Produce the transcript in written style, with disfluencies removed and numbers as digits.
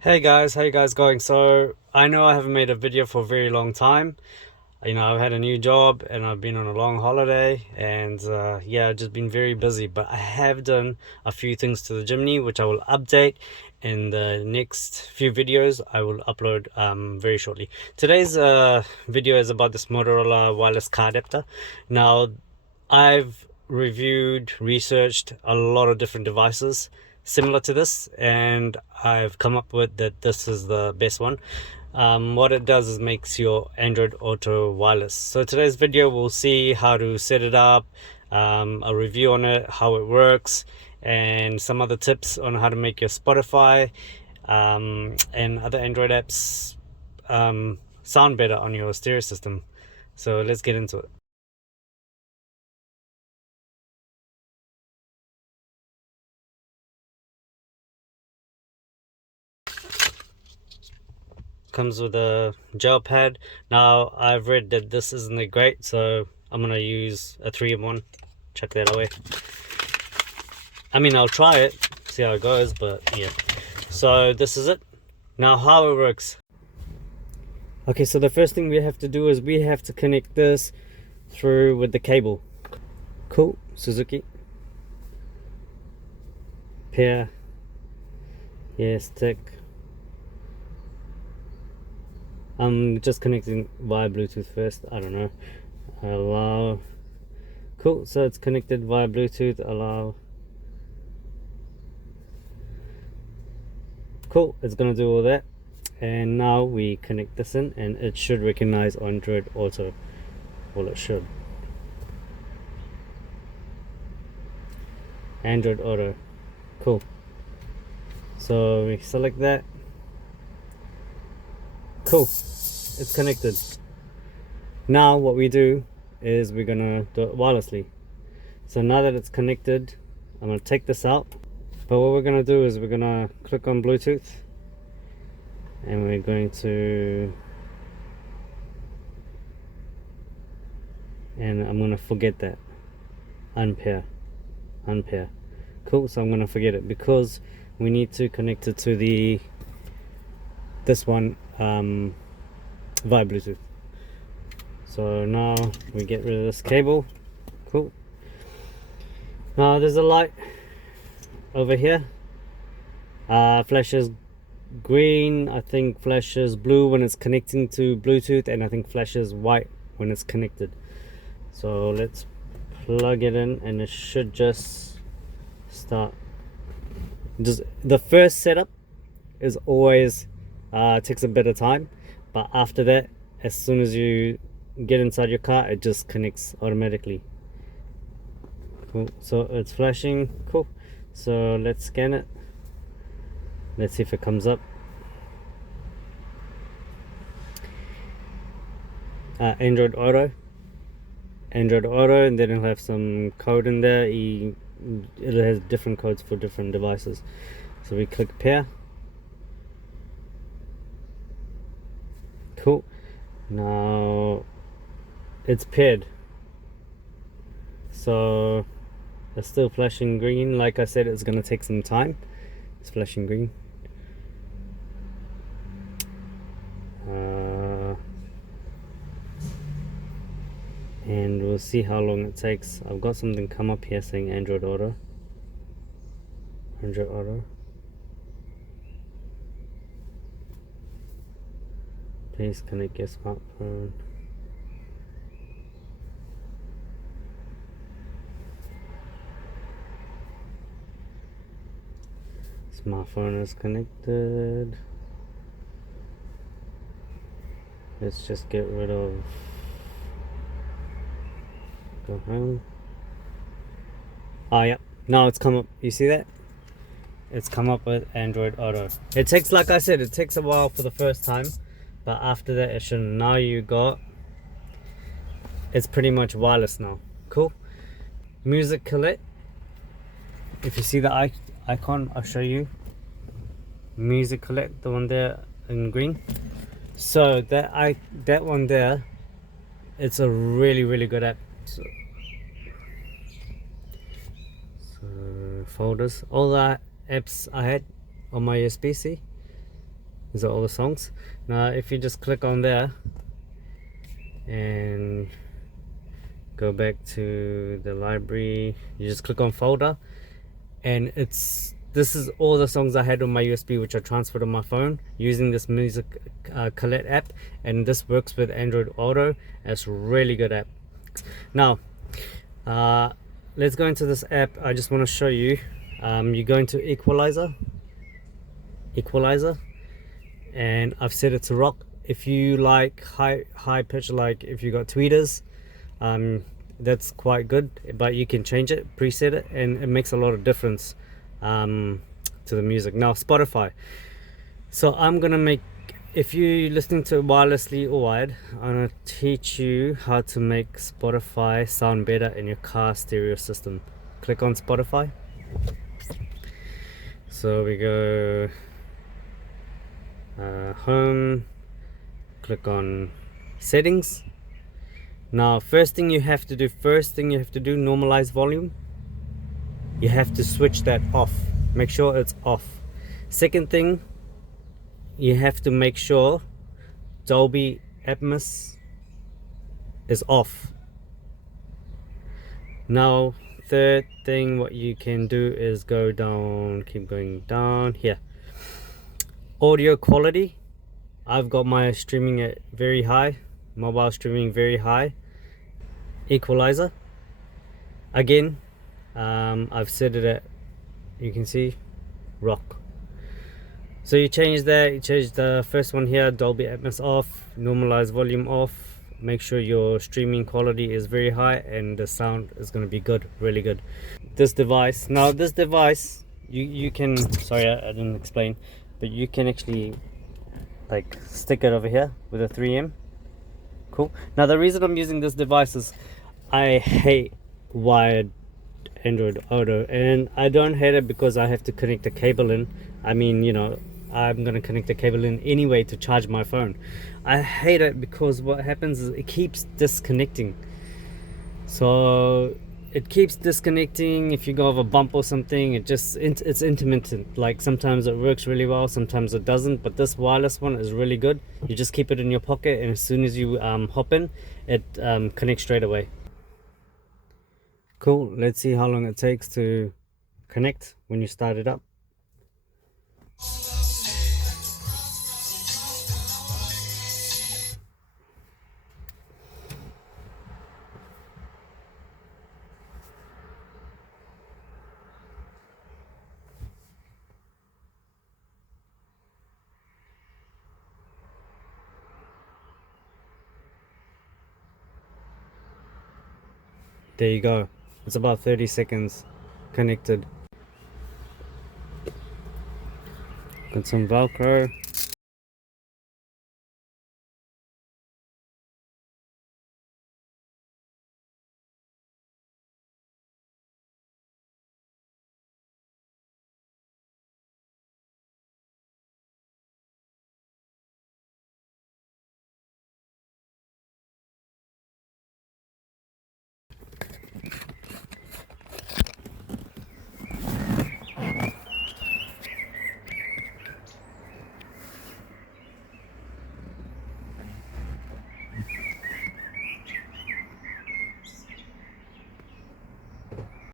Hey guys, how you guys going? So I know I haven't made a video for a very long time. I've had a new job and I've been on a long holiday and yeah, I've just been very busy, but I have done a few things to the Jimny which I will update in the next few videos I will upload very shortly. Today's video is about this Motorola wireless car adapter. Now I've researched a lot of different devices similar to this, and I've come up with that this is the best one. What it does is makes your Android Auto wireless. So today's video we'll see how to set it up, a review on it, how it works, and some other tips on how to make your Spotify and other Android apps sound better on your stereo system. So let's get into it. Comes with a gel pad. Now I've read that this isn't great, so I'm gonna use a 3-in-1. Chuck that away. I mean, I'll try it, see how it goes, but yeah. So this is it. Now how it works. Okay, so the first thing we have to do is we have to connect this through with the cable. Cool, Suzuki. Pair. Yes, tick. I'm just connecting via Bluetooth first. I don't know. Allow. Cool, so it's connected via Bluetooth. Allow. Cool, it's gonna do all that. And now we connect this in and it should recognize Android Auto. Well, it should. Android Auto. Cool. So we select that. Cool, it's connected. Now what we do is we're gonna do it wirelessly. So now that it's connected, I'm gonna take this out, but what we're gonna do is we're gonna click on Bluetooth and we're going to, and I'm gonna forget that, unpair. Cool, so I'm gonna forget it because we need to connect it to this one via Bluetooth. So now we get rid of this cable. Cool. Now there's a light over here. Flashes green, I think flashes blue when it's connecting to Bluetooth, and I think flashes white when it's connected. So let's plug it in and it should just start. Just the first setup is always takes a bit of time, but after that, as soon as you get inside your car, it just connects automatically. Cool, so it's flashing. Cool, so let's scan it. Let's see if it comes up. Android Auto, and then it'll have some code in there. It has different codes for different devices. So we click pair. Cool. Now it's paired. So it's still flashing green. Like I said, it's gonna take some time. It's flashing green. And we'll see how long it takes. I've got something come up here saying Android Auto. Please connect your smartphone. Smartphone is connected. Let's just get rid of, go home. Oh yeah, now it's come up. You see that? It's come up with Android Auto. It takes, like I said, it takes a while for the first time, but after that it should. Now you got, it's pretty much wireless now. Cool. Music collect. If you see the icon, I'll show you. Music collect, the one there in green. So that one there, it's a really good app. So folders, all the apps I had on my USB-C, These are all the songs. Now if you just click on there and go back to the library, you just click on folder, and this is all the songs I had on my USB, which I transferred on my phone using this music collect app, and this works with Android Auto. It's a really good app. Now let's go into this app. I just want to show you. You go into equalizer, and I've set it to rock. If you like high pitch, like if you got tweeters, that's quite good, but you can change it, preset it, and it makes a lot of difference to the music. Now Spotify, so I'm gonna make, if you're listening to it wirelessly or wired, I'm gonna teach you how to make Spotify sound better in your car stereo system. Click on Spotify. So we go home, click on settings. Now first thing you have to do, normalize volume. You have to switch that off, make sure it's off. Second thing, you have to make sure Dolby Atmos is off. Now third thing, what you can do is go down, keep going down here. Audio quality, I've got my streaming at very high, mobile streaming very high. Equalizer, again, I've set it at, you can see, rock. So you change that, you change the first one here, Dolby Atmos off, normalize volume off, make sure your streaming quality is very high and the sound is going to be good, really good. This device, you can, sorry I didn't explain, but you can actually like stick it over here with a 3M. Cool. Now the reason I'm using this device is I hate wired Android Auto, and I don't hate it because I have to connect a cable in. I mean, you know, I'm gonna connect the cable in anyway to charge my phone. I hate it because what happens is it keeps disconnecting. So it keeps disconnecting. If you go over a bump or something, it's intermittent. Like sometimes it works really well, sometimes it doesn't. But this wireless one is really good. You just keep it in your pocket, and as soon as you hop in, it connects straight away. Cool. Let's see how long it takes to connect when you start it up. There you go. It's about 30 seconds connected. Got some Velcro.